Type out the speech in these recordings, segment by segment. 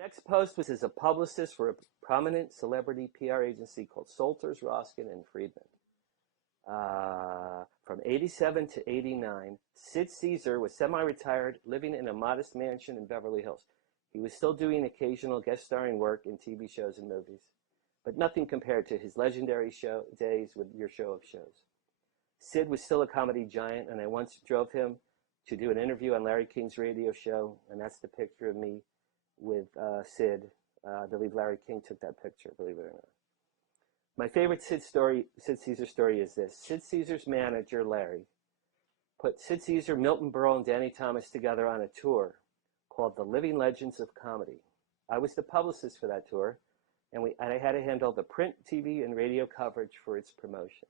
next post was as a publicist for a prominent celebrity PR agency called Salters, Roskin, and Friedman. From 87 to 89, Sid Caesar was semi-retired, living in a modest mansion in Beverly Hills. He was still doing occasional guest starring work in TV shows and movies, but nothing compared to his legendary days with Your Show of Shows. Sid was still a comedy giant, and I once drove him to do an interview on Larry King's radio show, and that's the picture of me with Sid. I believe Larry King took that picture, believe it or not. My favorite Sid Caesar story is this. Sid Caesar's manager, Larry, put Sid Caesar, Milton Berle, and Danny Thomas together on a tour called The Living Legends of Comedy. I was the publicist for that tour, and I had to handle the print, TV, and radio coverage for its promotion.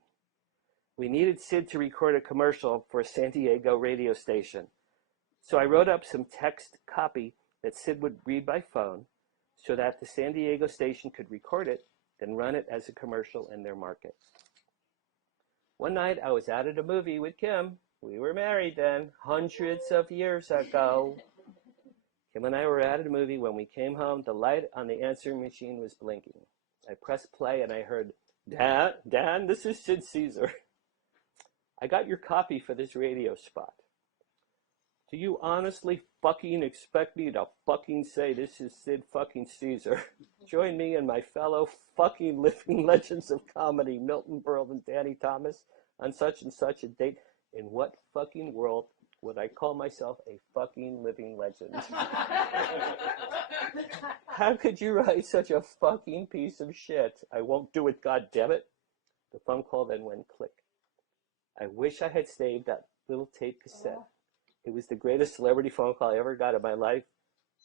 We needed Sid to record a commercial for a San Diego radio station, so I wrote up some text copy that Sid would read by phone so that the San Diego station could record it, then run it as a commercial in their market. One night I was out at a movie with Kim. We were married then, hundreds of years ago. Kim and I were at a movie. When we came home, the light on the answering machine was blinking. I pressed play and I heard, Dan, this is Sid Caesar. I got your copy for this radio spot. Do you honestly fucking expect me to fucking say this is Sid fucking Caesar? Join me and my fellow fucking living legends of comedy, Milton Berle and Danny Thomas, on such and such a date. In what fucking world would I call myself a fucking living legend? How could you write such a fucking piece of shit? I won't do it, goddammit. The phone call then went click. I wish I had saved that little tape cassette. It was the greatest celebrity phone call I ever got in my life.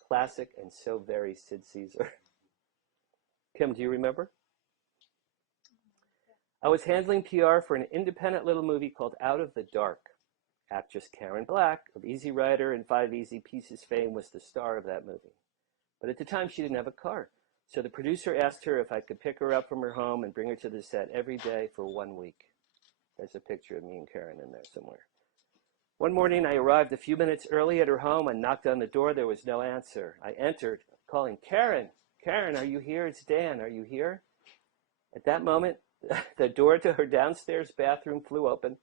Classic and so very Sid Caesar. Kim, do you remember? I was handling PR for an independent little movie called Out of the Dark. Actress Karen Black of Easy Rider and 5 Easy Pieces fame was the star of that movie. But at the time, she didn't have a car. So the producer asked her if I could pick her up from her home and bring her to the set every day for 1 week. There's a picture of me and Karen in there somewhere. One morning, I arrived a few minutes early at her home and knocked on the door. There was no answer. I entered, calling, Karen, are you here? It's Dan. Are you here? At that moment, the door to her downstairs bathroom flew open,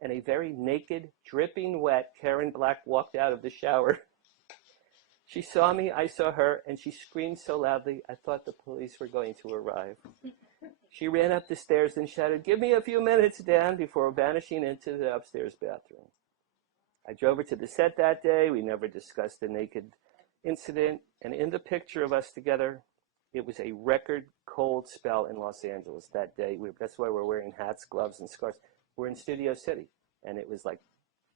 and a very naked, dripping wet Karen Black walked out of the shower. She saw me, I saw her, and she screamed so loudly, I thought the police were going to arrive. She ran up the stairs and shouted, give me a few minutes, Dan, before vanishing into the upstairs bathroom. I drove her to the set that day. We never discussed the naked incident. And in the picture of us together, it was a record cold spell in Los Angeles that day. That's why we're wearing hats, gloves, and scarves. We're in Studio City, and it was like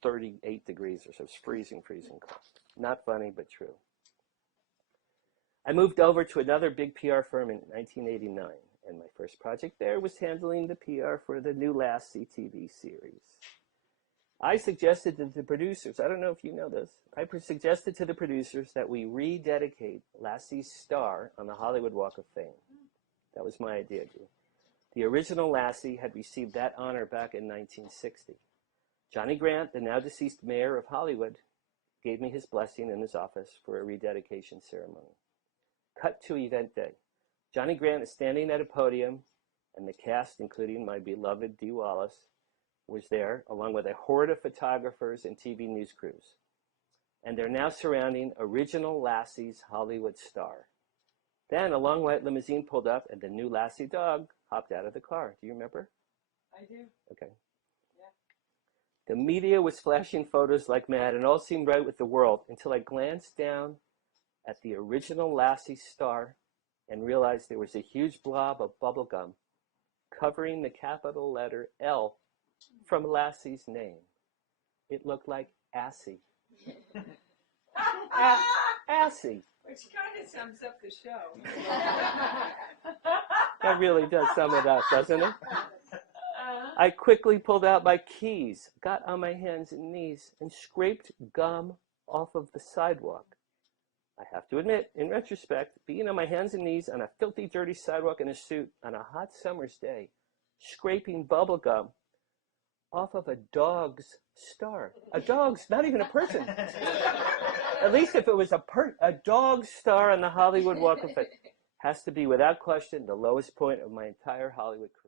38 degrees or so. It was freezing cold. Not funny, but true. I moved over to another big PR firm in 1989, and my first project there was handling the PR for the new Lassie TV series. I suggested to the producers, I don't know if you know this, I suggested to the producers that we rededicate Lassie's star on the Hollywood Walk of Fame. That was my idea, G. The original Lassie had received that honor back in 1960. Johnny Grant, the now deceased mayor of Hollywood, gave me his blessing in his office for a rededication ceremony. Cut to event day. Johnny Grant is standing at a podium, and the cast, including my beloved Dee Wallace, was there, along with a horde of photographers and TV news crews. And they're now surrounding original Lassie's Hollywood star. Then a long white limousine pulled up, and the new Lassie dog hopped out of the car. Do you remember? I do. Okay. Yeah. The media was flashing photos like mad, and all seemed right with the world, until I glanced down at the original Lassie star and realized there was a huge blob of bubble gum covering the capital letter L from Lassie's name. It looked like Assie. Assie. Which kind of sums up the show. That really does sum it up, doesn't it? I quickly pulled out my keys, got on my hands and knees, and scraped gum off of the sidewalk. I have to admit, in retrospect, being on my hands and knees on a filthy, dirty sidewalk in a suit on a hot summer's day, scraping bubble gum off of a dog's star. A dog's not even a person. At least if it was a dog star on the Hollywood Walk of Fame. Has to be, without question, the lowest point of my entire Hollywood career.